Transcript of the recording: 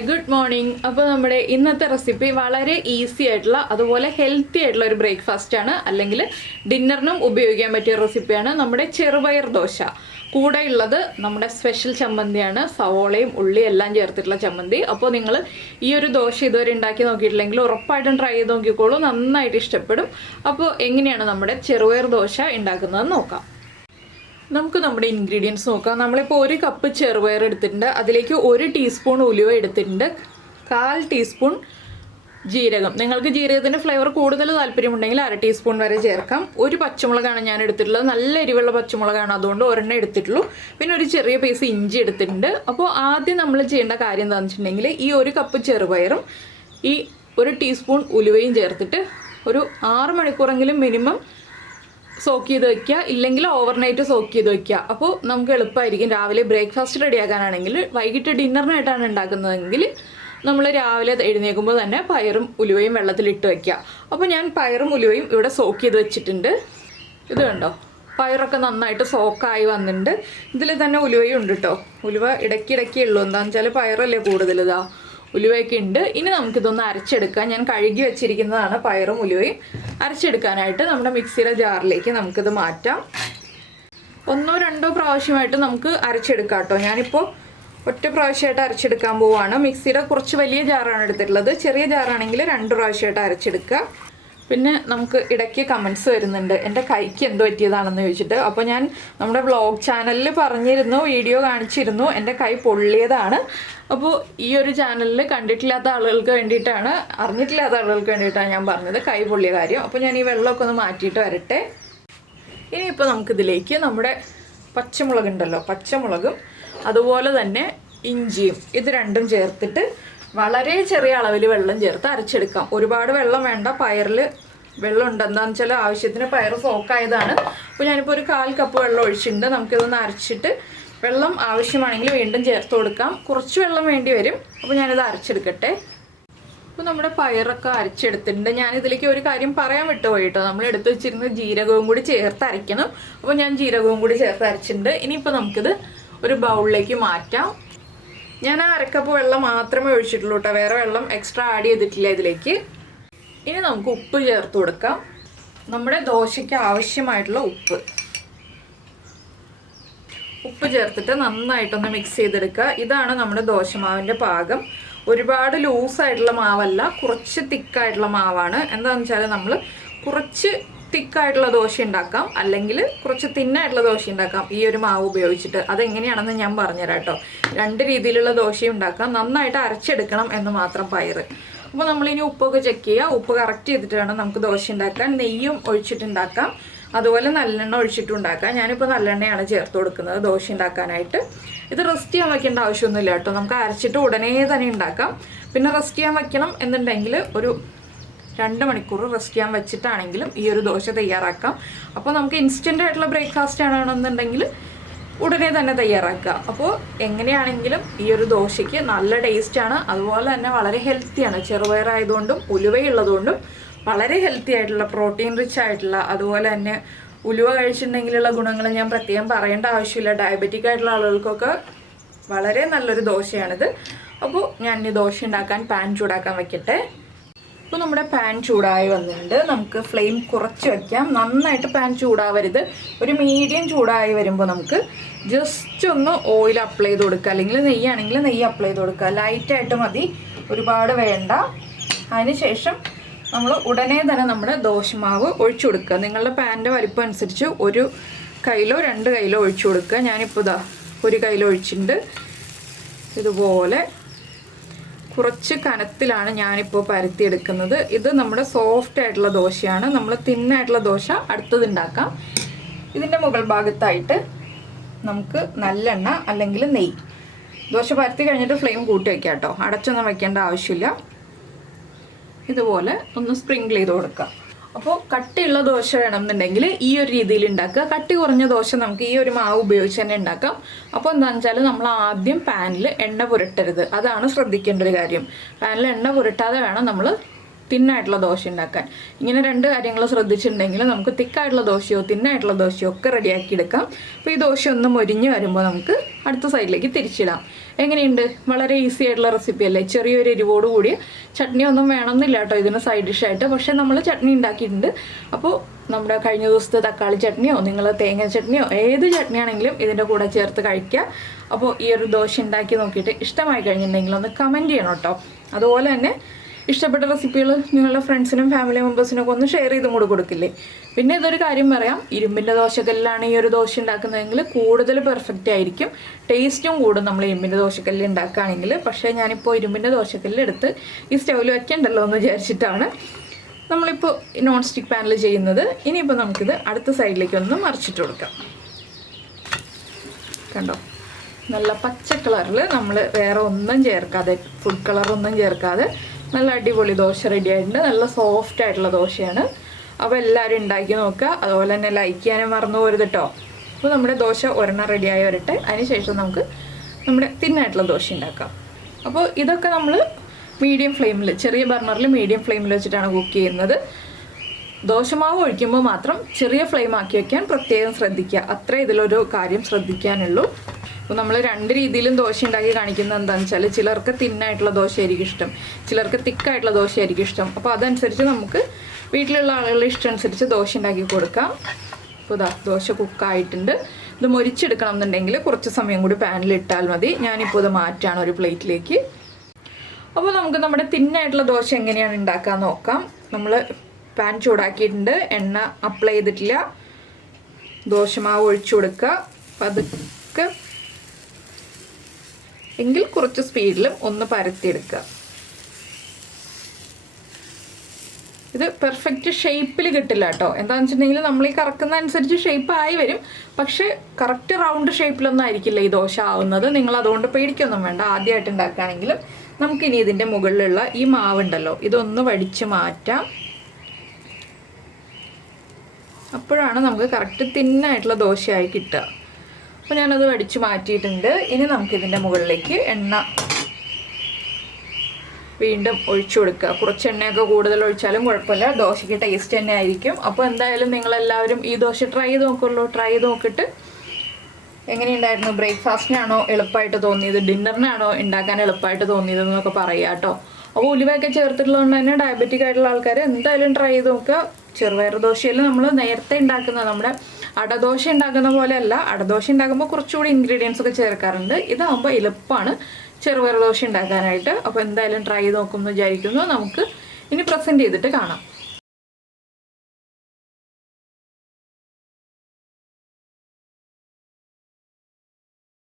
Hi good morning. അപ്പോൾ നമ്മുടെ ഇന്നത്തെ റെസിപ്പി വളരെ ഈസി ആയിട്ടുള്ള അതുപോലെ ഹെൽത്തി ആയിട്ടുള്ള ഒരു ബ്രേക്ക്ഫാസ്റ്റ് ആണ്, അല്ലെങ്കിൽ ഡിന്നറിനും ഉപയോഗിക്കാൻ പറ്റിയ റെസിപ്പിയാണ് നമ്മുടെ ചെറുപയർ ദോശ. കൂടെ ഉള്ളത് നമ്മുടെ സ്പെഷ്യൽ ചമ്മന്തിയാണ്, സവോളയും ഉള്ളി എല്ലാം ചേർത്തിട്ടുള്ള ചമ്മന്തി. അപ്പോൾ നിങ്ങൾ ഈ ഒരു ദോശ ഇതുവരെ ഉണ്ടാക്കി നോക്കിയിട്ടില്ലെങ്കിൽ ഉറപ്പായിട്ടും ട്രൈ ചെയ്ത് നോക്കിക്കോളൂ, നന്നായിട്ട് ഇഷ്ടപ്പെടും. അപ്പോൾ എങ്ങനെയാണ് നമ്മുടെ ചെറുപയർ ദോശ ഉണ്ടാക്കുന്നതെന്ന് നോക്കാം. നമുക്ക് നമ്മുടെ ഇൻഗ്രീഡിയൻസ് നോക്കാം. നമ്മളിപ്പോൾ 1 കപ്പ് ചെറുപയർ എടുത്തിട്ടുണ്ട്, അതിലേക്ക് 1 ടീസ്പൂൺ ഉലുവ എടുത്തിട്ടുണ്ട്, 1/4 ടീസ്പൂൺ ജീരകം. നിങ്ങൾക്ക് ജീരകത്തിൻ്റെ ഫ്ലേവർ കൂടുതൽ താല്പര്യമുണ്ടെങ്കിൽ 1/2 ടീസ്പൂൺ വരെ ചേർക്കാം. 1 പച്ചമുളകാണ് ഞാൻ എടുത്തിട്ടുള്ളത്, നല്ല എരിവുള്ള പച്ചമുളകാണ്, അതുകൊണ്ട് ഒരെണ്ണം എടുത്തിട്ടുള്ളൂ. പിന്നെ ഒരു ചെറിയ പീസ് ഇഞ്ചി എടുത്തിട്ടുണ്ട്. അപ്പോൾ ആദ്യം നമ്മൾ ചെയ്യേണ്ട കാര്യം എന്താണെന്ന് വെച്ചിട്ടുണ്ടെങ്കിൽ ഈ 1 കപ്പ് ചെറുപയറും ഈ 1 ടീസ്പൂൺ ഉലുവയും ചേർത്തിട്ട് ഒരു 6 മണിക്കൂറെങ്കിലും മിനിമം സോക്ക് ചെയ്ത് വയ്ക്കുക, ഇല്ലെങ്കിൽ ഓവർനൈറ്റ് സോക്ക് ചെയ്ത് വയ്ക്കുക. അപ്പോൾ നമുക്ക് എളുപ്പമായിരിക്കും. രാവിലെ ബ്രേക്ക്ഫാസ്റ്റ് റെഡിയാക്കാനാണെങ്കിൽ, വൈകിട്ട് ഡിന്നറിനായിട്ടാണ് ഉണ്ടാക്കുന്നതെങ്കിൽ നമ്മൾ രാവിലെ എഴുന്നേൽക്കുമ്പോൾ തന്നെ പയറും ഉലുവയും വെള്ളത്തിലിട്ട് വയ്ക്കുക. അപ്പോൾ ഞാൻ പയറും ഉലുവയും ഇവിടെ സോക്ക് ചെയ്ത് വെച്ചിട്ടുണ്ട്. ഇത് കണ്ടോ, പയറൊക്കെ നന്നായിട്ട് സോക്കായി വന്നിട്ടുണ്ട്. ഇതിൽ തന്നെ ഉലുവയും ഉണ്ട് കേട്ടോ. ഉലുവ ഇടയ്ക്കിടയ്ക്കേ ഉള്ളൂ, എന്താണെന്ന് വെച്ചാൽ പയറല്ലേ കൂടുതൽ, ഇതാ ഉലുവയൊക്കെ ഉണ്ട്. ഇനി നമുക്കിതൊന്ന് അരച്ചെടുക്കാം. ഞാൻ കഴുകി വെച്ചിരിക്കുന്നതാണ് പയറും ഉലുവയും. അരച്ചെടുക്കാനായിട്ട് നമ്മുടെ മിക്സിയുടെ ജാറിലേക്ക് നമുക്കിത് മാറ്റാം. 1-2 പ്രാവശ്യമായിട്ട് നമുക്ക് അരച്ചെടുക്കാം കേട്ടോ. ഞാനിപ്പോൾ ഒറ്റ പ്രാവശ്യമായിട്ട് അരച്ചെടുക്കാൻ പോവുകയാണ്. മിക്സിയുടെ കുറച്ച് വലിയ ജാറാണ് എടുത്തിട്ടുള്ളത്, ചെറിയ ജാറാണെങ്കിൽ 2 പ്രാവശ്യമായിട്ട് അരച്ചെടുക്കുക. പിന്നെ നമുക്ക് ഇടയ്ക്ക് കമൻസ് വരുന്നുണ്ട് എൻ്റെ കൈക്ക് എന്തോ പറ്റിയതാണെന്ന് ചോദിച്ചിട്ട്. അപ്പോൾ ഞാൻ നമ്മുടെ വ്ളോഗ് ചാനലിൽ പറഞ്ഞിരുന്നു, വീഡിയോ കാണിച്ചിരുന്നു, എൻ്റെ കൈ പൊള്ളിയതാണ്. അപ്പോൾ ഈ ഒരു ചാനലിൽ കണ്ടിട്ടില്ലാത്ത ആളുകൾക്ക് വേണ്ടിയിട്ടാണ്, അറിഞ്ഞിട്ടില്ലാത്ത ആളുകൾക്ക് വേണ്ടിയിട്ടാണ് ഞാൻ പറഞ്ഞത് കൈ പൊള്ളിയ കാര്യം. അപ്പോൾ ഞാൻ ഈ വെള്ളമൊക്കെ ഒന്ന് മാറ്റിയിട്ട് വരട്ടെ. ഇനിയിപ്പോൾ നമുക്കിതിലേക്ക് നമ്മുടെ പച്ചമുളകുണ്ടല്ലോ, പച്ചമുളകും അതുപോലെ തന്നെ ഇഞ്ചിയും, ഇത് രണ്ടും ചേർത്തിട്ട് വളരെ ചെറിയ അളവിൽ വെള്ളം ചേർത്ത് അരച്ചെടുക്കാം. ഒരുപാട് വെള്ളം വേണ്ട, പയറിൽ വെള്ളം ഉണ്ട്. എന്താണെന്ന് വെച്ചാൽ ആവശ്യത്തിന് പയർ സോക്കായതാണ്. അപ്പോൾ ഞാനിപ്പോൾ ഒരു 1/4 കപ്പ് വെള്ളം ഒഴിച്ചിട്ടുണ്ട്. നമുക്കിതൊന്ന് അരച്ചിട്ട് വെള്ളം ആവശ്യമാണെങ്കിൽ വീണ്ടും ചേർത്ത് കൊടുക്കാം. കുറച്ച് വെള്ളം വേണ്ടി വരും. അപ്പോൾ ഞാനിത് അരച്ചെടുക്കട്ടെ. അപ്പോൾ നമ്മുടെ പയറൊക്കെ അരച്ചെടുത്തിട്ടുണ്ട്. ഞാനിതിലേക്ക് ഒരു കാര്യം പറയാൻ വിട്ടുപോയി കേട്ടോ, നമ്മൾ എടുത്ത് വെച്ചിരുന്ന ജീരകവും കൂടി ചേർത്ത് അരയ്ക്കണം. അപ്പോൾ ഞാൻ ജീരകവും കൂടി ചേർത്ത് അരച്ചിട്ടുണ്ട്. ഇനിയിപ്പോൾ നമുക്കിത് ഒരു ബൗളിലേക്ക് മാറ്റാം. ഞാൻ 1/2 കപ്പ് വെള്ളം മാത്രമേ ഒഴിച്ചിട്ടുള്ളൂ കേട്ടോ, വേറെ വെള്ളം എക്സ്ട്രാ ആഡ് ചെയ്തിട്ടില്ല ഇതിലേക്ക്. ഇനി നമുക്ക് ഉപ്പ് ചേർത്ത് കൊടുക്കാം. നമ്മുടെ ദോശയ്ക്ക് ആവശ്യമായിട്ടുള്ള ഉപ്പ് ചേർത്തിട്ട് നന്നായിട്ടൊന്ന് മിക്സ് ചെയ്തെടുക്കുക. ഇതാണ് നമ്മുടെ ദോശമാവിൻ്റെ പാകം. ഒരുപാട് ലൂസായിട്ടുള്ള മാവല്ല, കുറച്ച് തിക്കായിട്ടുള്ള മാവാണ്. എന്താണെന്ന് വെച്ചാൽ നമ്മൾ കുറച്ച് തിക്കായിട്ടുള്ള ദോശ ഉണ്ടാക്കാം, അല്ലെങ്കിൽ കുറച്ച് തിന്നായിട്ടുള്ള ദോശ ഉണ്ടാക്കാം ഈ ഒരു മാവ് ഉപയോഗിച്ചിട്ട്. അതെങ്ങനെയാണെന്ന് ഞാൻ പറഞ്ഞുതരാം കേട്ടോ. 2 രീതിയിലുള്ള ദോശയും ഉണ്ടാക്കാം. നന്നായിട്ട് അരച്ചെടുക്കണം എന്ന് മാത്രം പയറ്. അപ്പോൾ നമ്മളിനി ഉപ്പൊക്കെ ചെക്ക് ചെയ്യുക. ഉപ്പ് കറക്റ്റ് ചെയ്തിട്ട് വേണം നമുക്ക് ദോശ ഉണ്ടാക്കാൻ. നെയ്യും ഒഴിച്ചിട്ടുണ്ടാക്കാം, അതുപോലെ നല്ലെണ്ണ ഒഴിച്ചിട്ടുണ്ടാക്കാം. ഞാനിപ്പോൾ നല്ലെണ്ണയാണ് ചേർത്ത് കൊടുക്കുന്നത് ദോശ ഉണ്ടാക്കാനായിട്ട്. ഇത് റെസ്റ്റ് ചെയ്യാൻ വയ്ക്കേണ്ട ആവശ്യമൊന്നുമില്ല കേട്ടോ, നമുക്ക് അരച്ചിട്ട് ഉടനെ തന്നെ ഉണ്ടാക്കാം. പിന്നെ റെസ്റ്റ് ചെയ്യാൻ വയ്ക്കണം എന്നുണ്ടെങ്കിൽ ഒരു 2 മണിക്കൂർ റെസ്റ്റ് ചെയ്യാൻ വെച്ചിട്ടാണെങ്കിലും ഈ ഒരു ദോശ തയ്യാറാക്കാം. അപ്പോൾ നമുക്ക് ഇൻസ്റ്റൻ്റ് ആയിട്ടുള്ള ബ്രേക്ക്ഫാസ്റ്റ് ആണെന്നുണ്ടെങ്കിൽ ഉടനെ തന്നെ തയ്യാറാക്കുക. അപ്പോൾ എങ്ങനെയാണെങ്കിലും ഈ ഒരു ദോശയ്ക്ക് നല്ല ടേസ്റ്റാണ്, അതുപോലെ തന്നെ വളരെ ഹെൽത്തിയാണ്. ചെറുപയറായതുകൊണ്ടും ഉലുവയുള്ളതുകൊണ്ടും വളരെ ഹെൽത്തി ആയിട്ടുള്ള, പ്രോട്ടീൻ റിച്ച് ആയിട്ടുള്ള, അതുപോലെ തന്നെ ഉലുവ കഴിച്ചിട്ടുണ്ടെങ്കിലുള്ള ഗുണങ്ങൾ ഞാൻ പ്രത്യേകം പറയേണ്ട ആവശ്യമില്ല. ഡയബറ്റിക് ആയിട്ടുള്ള ആളുകൾക്കൊക്കെ വളരെ നല്ലൊരു ദോശയാണിത്. അപ്പോൾ ഞാൻ ഈ ദോശ ഉണ്ടാക്കാൻ പാൻ ചൂടാക്കാൻ വയ്ക്കട്ടെ. ഇപ്പോൾ നമ്മുടെ പാൻ ചൂടായി വന്നിട്ടുണ്ട്. നമുക്ക് ഫ്ലെയിം കുറച്ച് വയ്ക്കാം. നന്നായിട്ട് പാൻ ചൂടാവരുത്, ഒരു മീഡിയം ചൂടായി വരുമ്പോൾ നമുക്ക് ജസ്റ്റ് ഒന്ന് ഓയിൽ അപ്ലൈ ചെയ്ത് കൊടുക്കുക, അല്ലെങ്കിൽ നെയ്യാണെങ്കിൽ നെയ്യ് അപ്ലൈ ചെയ്ത് കൊടുക്കുക. ലൈറ്റായിട്ട് മതി, ഒരുപാട് വേണ്ട. അതിനുശേഷം നമ്മൾ ഉടനെ തന്നെ നമ്മുടെ ദോശമാവ് ഒഴിച്ചു കൊടുക്കുക. നിങ്ങളുടെ പാനിൻ്റെ വലിപ്പം അനുസരിച്ച് 1 കൈയിലോ 2 കൈയിലോ ഒഴിച്ചു കൊടുക്കുക. ഞാനിപ്പോൾ ഇതാ 1 കൈയിലോ ഒഴിച്ചിട്ടുണ്ട്. ഇതുപോലെ കുറച്ച് കനത്തിലാണ് ഞാനിപ്പോൾ പരത്തിയെടുക്കുന്നത്. ഇത് നമ്മുടെ സോഫ്റ്റ് ആയിട്ടുള്ള ദോശയാണ്. നമ്മൾ തിന്നായിട്ടുള്ള ദോശ അടുത്തത് ഉണ്ടാക്കാം. ഇതിൻ്റെ മുകൾ ഭാഗത്തായിട്ട് നമുക്ക് നല്ലെണ്ണ അല്ലെങ്കിൽ നെയ്യ്, ദോശ പരത്തി കഴിഞ്ഞിട്ട് ഫ്ലെയിം കൂട്ടി വയ്ക്കാം കേട്ടോ, അടച്ചൊന്നും വയ്ക്കേണ്ട ആവശ്യമില്ല. ഇതുപോലെ ഒന്ന് സ്പ്രിങ്കിൾ ചെയ്ത് കൊടുക്കുക. അപ്പോൾ കട്ടിയുള്ള ദോശ വേണമെന്നുണ്ടെങ്കിൽ ഈ ഒരു രീതിയിൽ ഉണ്ടാക്കുക. കട്ടി കുറഞ്ഞ ദോശ നമുക്ക് ഈ ഒരു മാവ് ഉപയോഗിച്ച് തന്നെ ഉണ്ടാക്കാം. അപ്പോൾ എന്താണെന്ന് വെച്ചാൽ നമ്മൾ ആദ്യം പാനിൽ എണ്ണ പുരട്ടരുത്, അതാണ് ശ്രദ്ധിക്കേണ്ട ഒരു കാര്യം. പാനിൽ എണ്ണ പുരട്ടാതെ വേണം നമ്മൾ തിന്നായിട്ടുള്ള ദോശ ഉണ്ടാക്കാൻ. ഇങ്ങനെ 2 കാര്യങ്ങൾ ശ്രദ്ധിച്ചിട്ടുണ്ടെങ്കിൽ നമുക്ക് തിക്കായിട്ടുള്ള ദോശയോ തിന്നായിട്ടുള്ള ദോശയോ ഒക്കെ റെഡിയാക്കി എടുക്കാം. അപ്പോൾ ഈ ദോശ ഒന്ന് മൊരിഞ്ഞ് വരുമ്പോൾ നമുക്ക് അടുത്ത സൈഡിലേക്ക് തിരിച്ചിടാം. എങ്ങനെയുണ്ട്? വളരെ ഈസി ആയിട്ടുള്ള റെസിപ്പി അല്ലേ? ചെറിയൊരു എരിവോട് കൂടി. ചട്നി ഒന്നും വേണമെന്നില്ല കേട്ടോ ഇതിന് സൈഡ് ഡിഷായിട്ട്. പക്ഷേ നമ്മൾ ചട്നി ഉണ്ടാക്കിയിട്ടുണ്ട്. അപ്പോൾ നമ്മുടെ കഴിഞ്ഞ ദിവസത്തെ തക്കാളി ചട്നിയോ നിങ്ങൾ തേങ്ങ ചട്നിയോ ഏത് ചട്നിയാണെങ്കിലും ഇതിൻ്റെ കൂടെ ചേർത്ത് കഴിക്കുക. അപ്പോൾ ഈ ഒരു ദോശ ഉണ്ടാക്കി നോക്കിയിട്ട് ഇഷ്ടമായി കഴിഞ്ഞിട്ടുണ്ടെങ്കിൽ ഒന്ന് കമൻറ്റ് ചെയ്യണം കേട്ടോ. അതുപോലെ തന്നെ ഇഷ്ടപ്പെട്ട റെസിപ്പികൾ നിങ്ങളുടെ ഫ്രണ്ട്സിനും ഫാമിലി മെമ്പേഴ്സിനൊക്കെ ഒന്ന് ഷെയർ ചെയ്തും കൂടെ കൊടുക്കില്ലേ. പിന്നെ ഇതൊരു കാര്യം പറയാം, ഇരുമ്പിൻ്റെ ദോശക്കല്ലിലാണ് ഈ ഒരു ദോശ ഉണ്ടാക്കുന്നതെങ്കിൽ കൂടുതൽ പെർഫെക്റ്റ് ആയിരിക്കും, ടേസ്റ്റും കൂടും നമ്മൾ ഇരുമ്പിൻ്റെ ദോശക്കല്ലിൽ ഉണ്ടാക്കുകയാണെങ്കിൽ. പക്ഷേ ഞാനിപ്പോൾ ഇരുമ്പിൻ്റെ ദോശക്കല്ലിൽ എടുത്ത് ഈ സ്റ്റൗവിൽ വയ്ക്കണ്ടല്ലോ എന്ന് വിചാരിച്ചിട്ടാണ് നമ്മളിപ്പോൾ നോൺ സ്റ്റിക്ക് പാനിൽ ചെയ്യുന്നത്. ഇനിയിപ്പോൾ നമുക്കിത് അടുത്ത സൈഡിലേക്ക് ഒന്ന് മറിച്ചിട്ട് കൊടുക്കാം. കണ്ടോ, നല്ല പച്ച കളറിൽ നമ്മൾ വേറെ ഒന്നും ചേർക്കാതെ, ഫുഡ് കളറൊന്നും ചേർക്കാതെ നല്ല അടിപൊളി ദോശ റെഡി ആയിട്ടുണ്ട്. നല്ല സോഫ്റ്റ് ആയിട്ടുള്ള ദോശയാണ്. അപ്പോൾ എല്ലാവരും ഉണ്ടാക്കി നോക്കുക. അതുപോലെ തന്നെ ലൈക്ക് ചെയ്യാനും മറന്നു പോരുത് കേട്ടോ. അപ്പോൾ നമ്മുടെ ദോശ ഒരെണ്ണം റെഡിയായി വരട്ടെ. അതിനുശേഷം നമുക്ക് നമ്മുടെ തിന്നായിട്ടുള്ള ദോശ ഉണ്ടാക്കാം. അപ്പോൾ ഇതൊക്കെ നമ്മൾ മീഡിയം ഫ്ലെയിമിൽ, ചെറിയ ബർണറിൽ മീഡിയം ഫ്ലെയിമിൽ വെച്ചിട്ടാണ് കുക്ക് ചെയ്യുന്നത്. ദോശമാവ് ഒഴിക്കുമ്പോൾ മാത്രം ചെറിയ ഫ്ലെയിം ആക്കി വയ്ക്കാൻ പ്രത്യേകം ശ്രദ്ധിക്കുക. അത്രേ ഇതിലൊരു കാര്യം ശ്രദ്ധിക്കാനുള്ളൂ. അപ്പോൾ നമ്മൾ 2 രീതിയിലും ദോശ ഉണ്ടാക്കി കാണിക്കുന്നത് എന്താണെന്ന് വെച്ചാൽ, ചിലർക്ക് തിന്നായിട്ടുള്ള ദോശയായിരിക്കും ഇഷ്ടം, ചിലർക്ക് തിക്കായിട്ടുള്ള ദോശയായിരിക്കും ഇഷ്ടം. അപ്പോൾ അതനുസരിച്ച് നമുക്ക് വീട്ടിലുള്ള ആളുകളുടെ ഇഷ്ടം അനുസരിച്ച് ദോശ ഉണ്ടാക്കി കൊടുക്കാം. അപ്പോൾ ഇതാ ദോശ കുക്കായിട്ടുണ്ട്. ഇത് മൊരിച്ചെടുക്കണം എന്നുണ്ടെങ്കിൽ കുറച്ച് സമയം കൂടി പാനിൽ ഇട്ടാൽ മതി. ഞാനിപ്പോൾ ഇത് മാറ്റാണ് ഒരു പ്ലേറ്റിലേക്ക്. അപ്പോൾ നമുക്ക് നമ്മുടെ തിന്നായിട്ടുള്ള ദോശ എങ്ങനെയാണ് ഉണ്ടാക്കാൻ നോക്കാം. നമ്മൾ പാൻ ചൂടാക്കിയിട്ടുണ്ട്, എണ്ണ അപ്ലൈ ചെയ്തിട്ടില്ല. ദോശമാവ് ഒഴിച്ചു കൊടുക്കുക. പതുക്കെ എങ്കിൽ കുറച്ച് സ്പീഡിലും ഒന്ന് പരത്തിയെടുക്കുക. ഇത് പെർഫെക്റ്റ് ഷേപ്പിൽ കിട്ടില്ല കേട്ടോ. എന്താണെന്ന് വെച്ചിട്ടുണ്ടെങ്കിൽ നമ്മൾ ഈ കറക്കുന്ന അനുസരിച്ച് ഷേപ്പ് ആയി വരും, പക്ഷേ കറക്റ്റ് റൗണ്ട് ഷേപ്പിലൊന്നും ആയിരിക്കില്ല ഈ ദോശ ആവുന്നത്. നിങ്ങൾ അതുകൊണ്ട് പേടിക്കൊന്നും വേണ്ട. ആദ്യമായിട്ട് ഉണ്ടാക്കുകയാണെങ്കിലും നമുക്കിനി ഇതിൻ്റെ മുകളിലുള്ള ഈ മാവുണ്ടല്ലോ, ഇതൊന്ന് വടിച്ച് മാറ്റാം. അപ്പോഴാണ് നമുക്ക് കറക്റ്റ് തിന്നായിട്ടുള്ള ദോശയായി കിട്ടുക. അപ്പോൾ ഞാനത് വടിച്ച് മാറ്റിയിട്ടുണ്ട്. ഇനി നമുക്കിതിൻ്റെ മുകളിലേക്ക് എണ്ണ വീണ്ടും ഒഴിച്ചു കൊടുക്കുക. കുറച്ച് എണ്ണയൊക്കെ കൂടുതൽ ഒഴിച്ചാലും കുഴപ്പമില്ല, ദോശയ്ക്ക് ടേസ്റ്റ് തന്നെ ആയിരിക്കും. അപ്പോൾ എന്തായാലും നിങ്ങളെല്ലാവരും ഈ ദോശ ട്രൈ ചെയ്ത് നോക്കുള്ളൂ. ട്രൈ ചെയ്ത് നോക്കിയിട്ട് എങ്ങനെയുണ്ടായിരുന്നു, ബ്രേക്ക്ഫാസ്റ്റിനാണോ എളുപ്പമായിട്ട് തോന്നിയത്, ഡിന്നറിനാണോ ഉണ്ടാക്കാൻ എളുപ്പമായിട്ട് തോന്നിയതെന്നൊക്കെ പറയുക കേട്ടോ. അപ്പോൾ ഉലുവയൊക്കെ ചേർത്തിട്ടുള്ളതുകൊണ്ട് തന്നെ ഡയബറ്റിക് ആയിട്ടുള്ള ആൾക്കാർ എന്തായാലും ട്രൈ ചെയ്ത് നോക്കുക. ചെറുപയർ ദോശയിൽ നമ്മൾ നേരത്തെ ഉണ്ടാക്കുന്ന നമ്മുടെ അടദോശ ഉണ്ടാക്കുന്ന പോലെയല്ല. അടദോശ ഉണ്ടാക്കുമ്പോൾ കുറച്ചുകൂടി ഇൻഗ്രീഡിയൻസ് ഒക്കെ ചേർക്കാറുണ്ട്. ഇതാകുമ്പോൾ എളുപ്പമാണ് ചെറുപയർ ദോശ ഉണ്ടാക്കാനായിട്ട്. അപ്പോൾ എന്തായാലും ട്രൈ ചെയ്ത് നോക്കുമെന്ന് വിചാരിക്കുന്നു. നമുക്ക് ഇനി പ്രസൻറ്റ് ചെയ്തിട്ട് കാണാം.